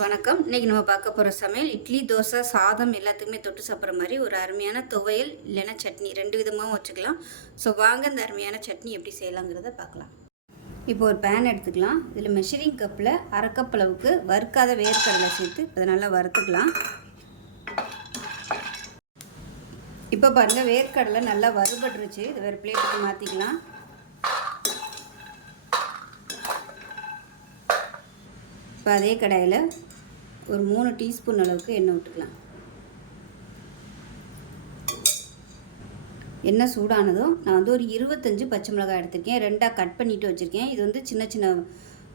வணக்கம். இன்றைக்கி நம்ம பார்க்க போகிற சமையல் இட்லி தோசை சாதம் எல்லாத்துக்குமே தொட்டு சாப்பிட்ற மாதிரி ஒரு அருமையான துவையல் இல்லைன்னா சட்னி ரெண்டு விதமாகவும் வச்சுக்கலாம். ஸோ வாங்க இந்த அருமையான சட்னி எப்படி செய்யலாங்கிறத பார்க்கலாம். இப்போ ஒரு பேன் எடுத்துக்கலாம். இதில் மெஷரிங் கப்பில் அரை கப் அளவுக்கு வறுக்காத வேர்க்கடலை சேர்த்து அதை நல்லா வறுத்துக்கலாம். இப்போ பாருங்கள் வேர்க்கடலை நல்லா வறுபட்டுருச்சு. இது வேறு பிளேட்டுக்கு மாற்றிக்கலாம் இப்போ அதே கடாயில் ஒரு மூணு டீஸ்பூன் அளவுக்கு எண்ணெய் விட்டுக்கலாம் எண்ணெய் சூடானதும் நான் வந்து ஒரு இருபத்தஞ்சு பச்சை மிளகாய் எடுத்திருக்கேன். ரெண்டாக கட் பண்ணிவிட்டு வச்சுருக்கேன். இது வந்து சின்ன சின்ன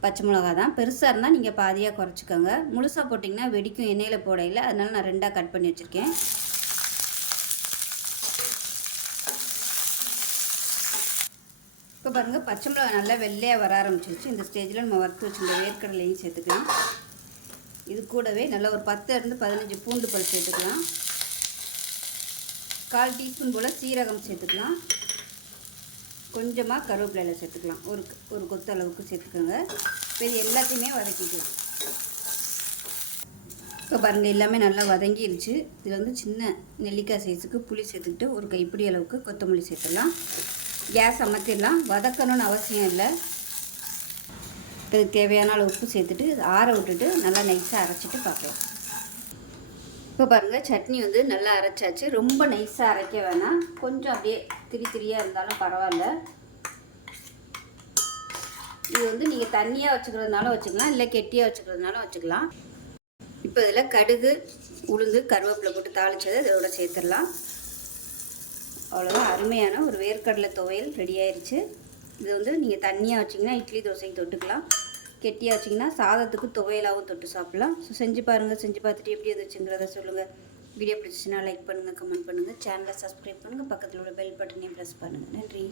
பச்சை மிளகா தான். பெருசாக இருந்தால் நீங்கள் பாதியாக குறைச்சிக்கோங்க. முழுசாக போட்டிங்கன்னா வெடிக்கும் எண்ணெயில் போடையில். அதனால் நான் ரெண்டாக கட் பண்ணி வச்சுருக்கேன். இப்போ பாருங்கள் பச்சை மிளகா நல்லா வெள்ளையாக வர ஆரம்பிச்சிருச்சு. இந்த ஸ்டேஜில் நம்ம வறுத்து வச்சுருந்த வேர்க்கடலையும் சேர்த்துக்கலாம். இது கூடவே நல்லா ஒரு பத்துலேருந்து பதினஞ்சு பூண்டு பல் சேர்த்துக்கலாம். கால் டீஸ்பூன் போல் சீரகம் சேர்த்துக்கலாம். கொஞ்சமாக கருவேப்பிலையில் சேர்த்துக்கலாம். ஒரு ஒரு கொத்து அளவுக்கு சேர்த்துக்கோங்க. இப்போ இது எல்லாத்தையுமே வதக்கிக்கலாம். இப்போ பாருங்கள் எல்லாமே நல்லா வதங்கிடுச்சு இதில் வந்து சின்ன நெல்லிக்காய் சைஸுக்கு புளி சேர்த்துக்கிட்டு ஒரு கைப்பிடி அளவுக்கு கொத்தமல்லி சேர்த்துடலாம். கேஸ் அமர்த்திடலாம். வதக்கணும்னு அவசியம் இல்லை. இதுக்கு தேவையான அளவு உப்பு சேர்த்துட்டு ஆற விட்டுட்டு நல்லா நைஸாக அரைச்சிட்டு பார்க்கலாம். இப்போ பாருங்கள் சட்னி வந்து நல்லா அரைச்சாச்சு. ரொம்ப நைஸாக அரைக்க வேணாம். கொஞ்சம் அப்படியே திரி திரியாக இருந்தாலும் பரவாயில்ல. இது வந்து நீங்கள் தண்ணியாக வச்சுக்கிறதுனாலும் வச்சுக்கலாம் இல்லை கெட்டியாக வச்சுக்கிறதுனாலும் வச்சுக்கலாம். இப்போ இதில் கடுகு உளுந்து கருவேப்பிலை போட்டு தாளித்ததை இதோட சேர்த்துடலாம். அவ்வளோதான் அருமையான ஒரு வேர்க்கடலை துவையல் ரெடி ஆயிடுச்சு இது வந்து நீங்கள் தண்ணியாக வச்சிங்கன்னா இட்லி தோசைக்கு தொட்டுக்கலாம். கெட்டியாக வச்சிங்கன்னா சாதத்துக்கு துவையலாகவும் தொட்டு சாப்பிட்லாம். ஸோ செஞ்சு பாருங்கள் செஞ்சு பார்த்துட்டு எப்படி வந்துச்சுங்கிறத சொல்லுங்கள் வீடியோ பிடிச்சிச்சுன்னா லைக் பண்ணுங்கள் கமெண்ட் பண்ணுங்கள் சேனலை சப்ஸ்கிரைப் பண்ணுங்கள் பக்கத்தில் உள்ள பெல் பட்டனையும் ப்ரெஸ் பண்ணுங்கள் நன்றி.